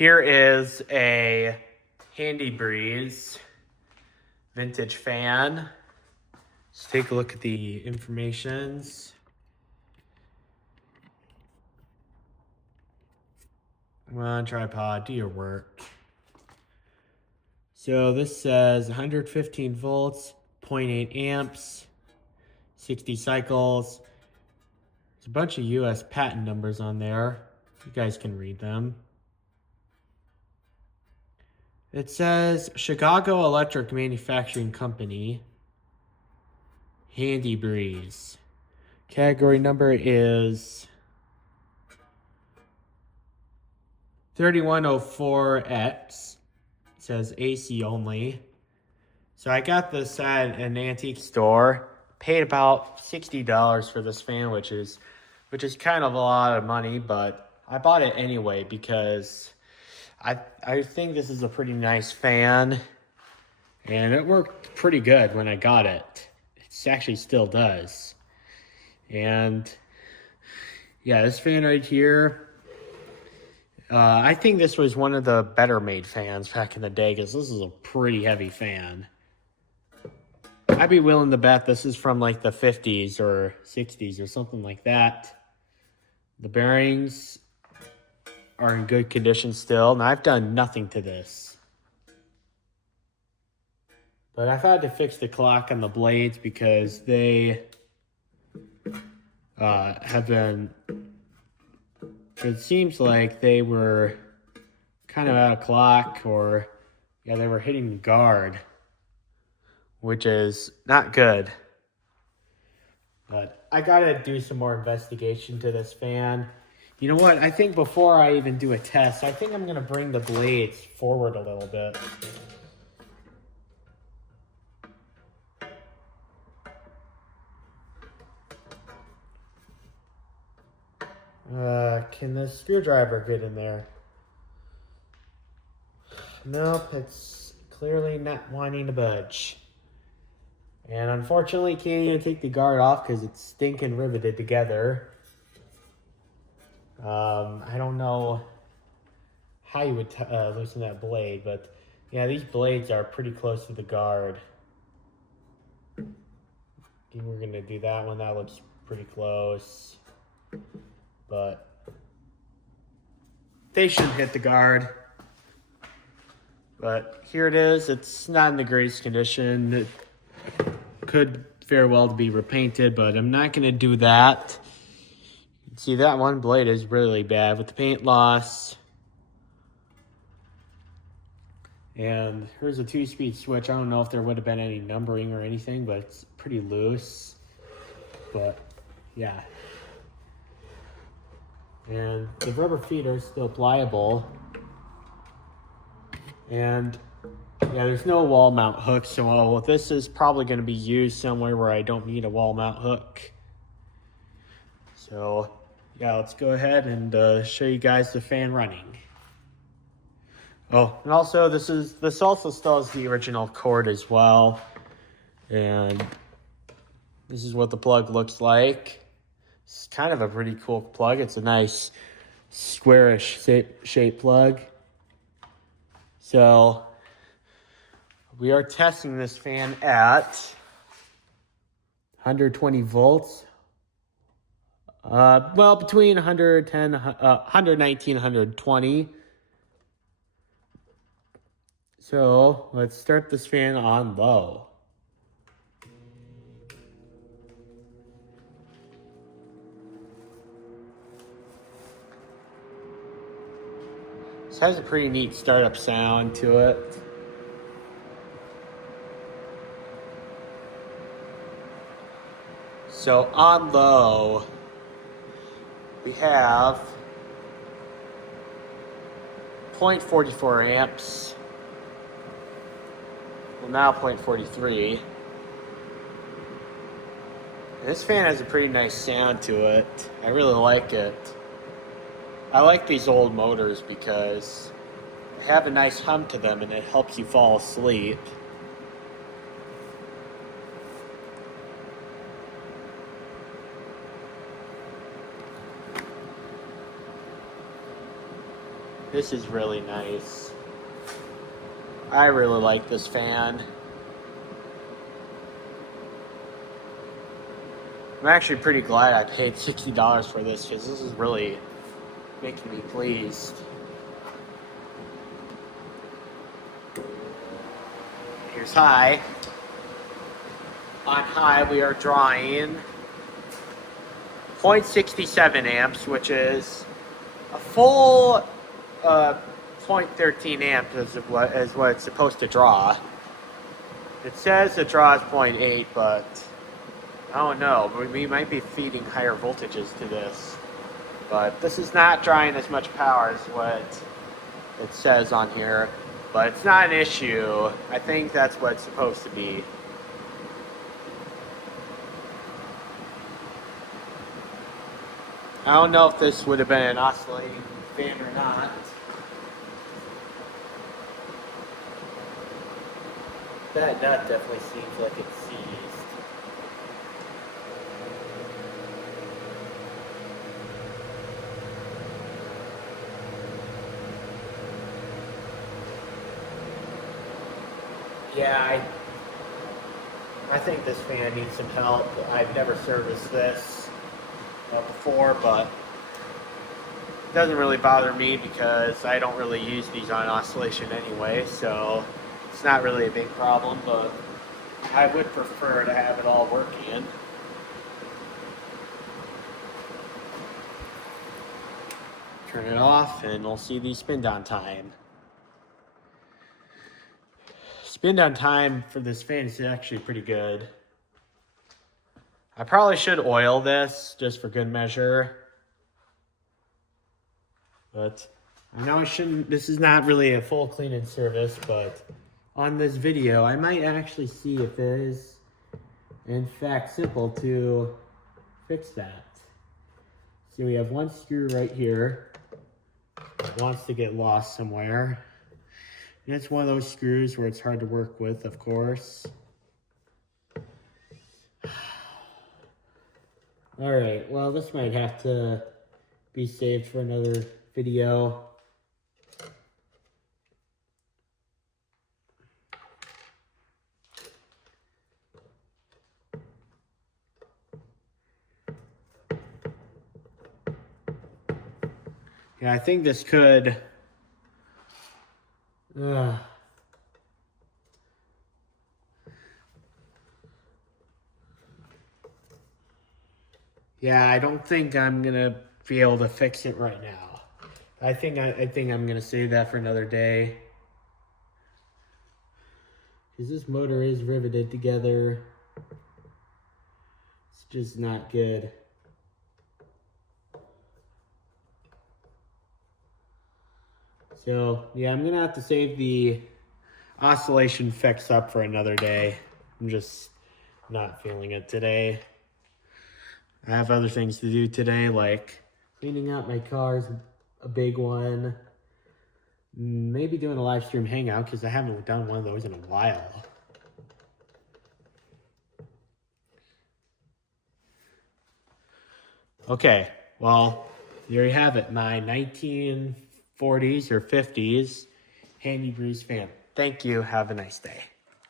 Here is a Handy Breeze vintage fan. Let's take a look at the informations. Come on, tripod, do your work. So this says 115 volts, 0.8 amps, 60 cycles. There's a bunch of US patent numbers on there. You guys can read them. It says Chicago Electric Manufacturing Company, Handy Breeze. Category number is 3104X. It says AC only. So I got this at an antique store. Paid about $60 for this fan, which is kind of a lot of money, but I bought it anyway because I think this is a pretty nice fan, and it worked pretty good when I got it. It actually still does. And yeah, this fan right here, I think this was one of the better made fans back in the day because this is a pretty heavy fan. I'd be willing to bet this is from like the 50s or 60s or something like that. The bearings are in good condition still, and I've done nothing to this. But I've had to fix the clock on the blades because they have been... It seems like they were kind of out of clock, or yeah, they were hitting the guard, which is not good. But I gotta do some more investigation to this fan. You know what? I think before I even do a test, I think I'm gonna bring the blades forward a little bit. Can the screwdriver get in there? Nope, it's clearly not wanting to budge. And unfortunately, can't even take the guard off because it's stinking riveted together. I don't know how you would loosen that blade, but yeah, these blades are pretty close to the guard. We're gonna do that one. That looks pretty close, but they shouldn't hit the guard. But here it is. It's not in the greatest condition. It could very well be repainted, but I'm not going to do that. See, that one blade is really bad with the paint loss. And here's a 2-speed switch. I don't know if there would have been any numbering or anything, but it's pretty loose. But yeah. And the rubber feet are still pliable. And yeah, there's no wall mount hook, so this is probably going to be used somewhere where I don't need a wall mount hook. So yeah, let's go ahead and show you guys the fan running. Oh, and also this also still has the original cord as well. And this is what the plug looks like. It's kind of a pretty cool plug. It's a nice squarish shape plug. So we are testing this fan at 120 volts. Well, between 110, 119, 120. So let's start this fan on low. This has a pretty neat startup sound to it. So on low, we have 0.44 amps. Well, now 0.43. This fan has a pretty nice sound to it. I really like it. I like these old motors because they have a nice hum to them and it helps you fall asleep. This is really nice. I really like this fan. I'm actually pretty glad I paid $60 for this because this is really making me pleased. Here's high. On high, we are drawing 0.67 amps, which is a full 0.13 amps is what it's supposed to draw. It says it draws 0.8, but I don't know. We might be feeding higher voltages to this. But this is not drawing as much power as what it says on here. But it's not an issue. I think that's what it's supposed to be. I don't know if this would have been an oscillating fan or not. That nut definitely seems like it's seized. Yeah, I think this fan needs some help. I've never serviced this before, but it doesn't really bother me because I don't really use these on oscillation anyway, so it's not really a big problem, but I would prefer to have it all working. Turn it off and we'll see the spin down time. Spin down time for this fan is actually pretty good. I probably should oil this just for good measure. But I know I shouldn't, this is not really a full cleaning service, but on this video, I might actually see if it is, in fact, simple to fix that. So we have one screw right here. It wants to get lost somewhere. And it's one of those screws where it's hard to work with, of course. All right, well, this might have to be saved for another video. Yeah, I think this could... Yeah, I don't think I'm gonna be able to fix it right now. I think I'm gonna save that for another day. Because this motor is riveted together. It's just not good. So, yeah, I'm gonna have to save the oscillation fix up for another day. I'm just not feeling it today. I have other things to do today, like cleaning out my car's a big one. Maybe doing a live stream hangout, because I haven't done one of those in a while. Okay, well, there you have it, my 1940s or 50s Handy Breeze fan. Thank you, have a nice day.